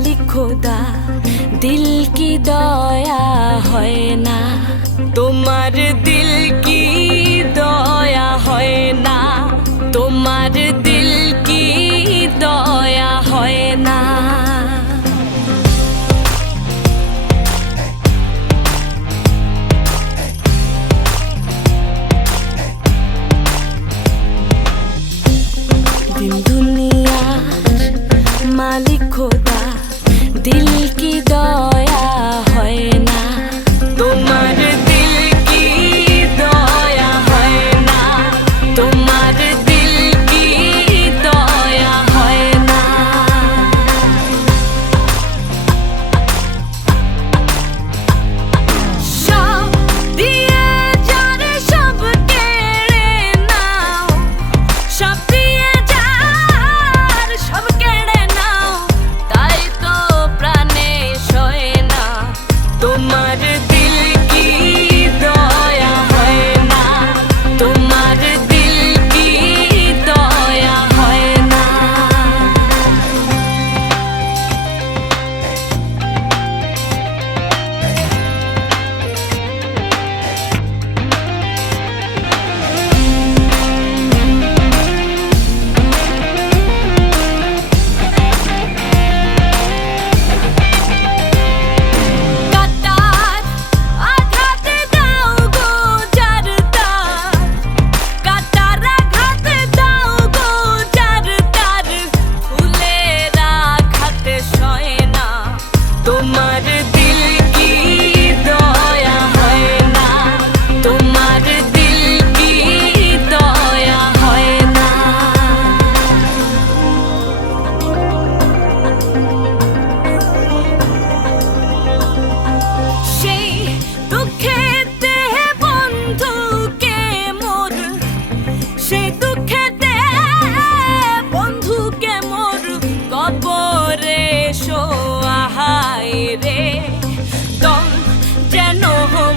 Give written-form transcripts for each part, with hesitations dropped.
মালিক খোদা দিল কি দয়া হয় না, তোমার দিল কি দয়া হয় না, তোমার দিল কি দয়া হয় না। দিন দুনিয়ার মালিক খোদা দিল কি দয়া হয় না, তোমার দিল কি দয়া হয় না, তোমার দিল কি দয়া হয় না। সব দিয়ে যারে সব কেড়ে নাও, সব দিয়ে যার সব কেড়ে নাও, তাই তো প্রাণে সয় না, তোমার দিল কি দয়া হয় না, তোমার দিল কি দয়া হয় না। কাটার আঘাতে দাও গো যার তার, কাটার আঘাতে দাও গো যার তার, ফুলের আঘাতে সয় না, তোমার দিল কি দয়া হয় না, তোমার দিল কি দয়া হয় না। সেই দুঃখেতে বন্ধুকে মোর, সেই দুঃখেতে বন্ধুকে মোর, কবরে শোয়াহায় রে, দম যেন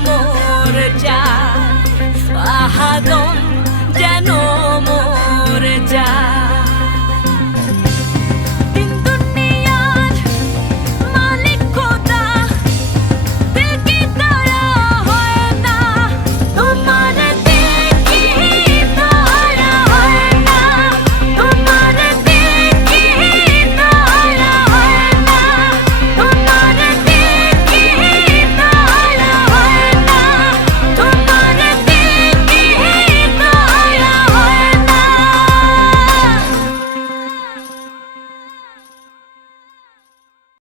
মোর যায়, আহা দম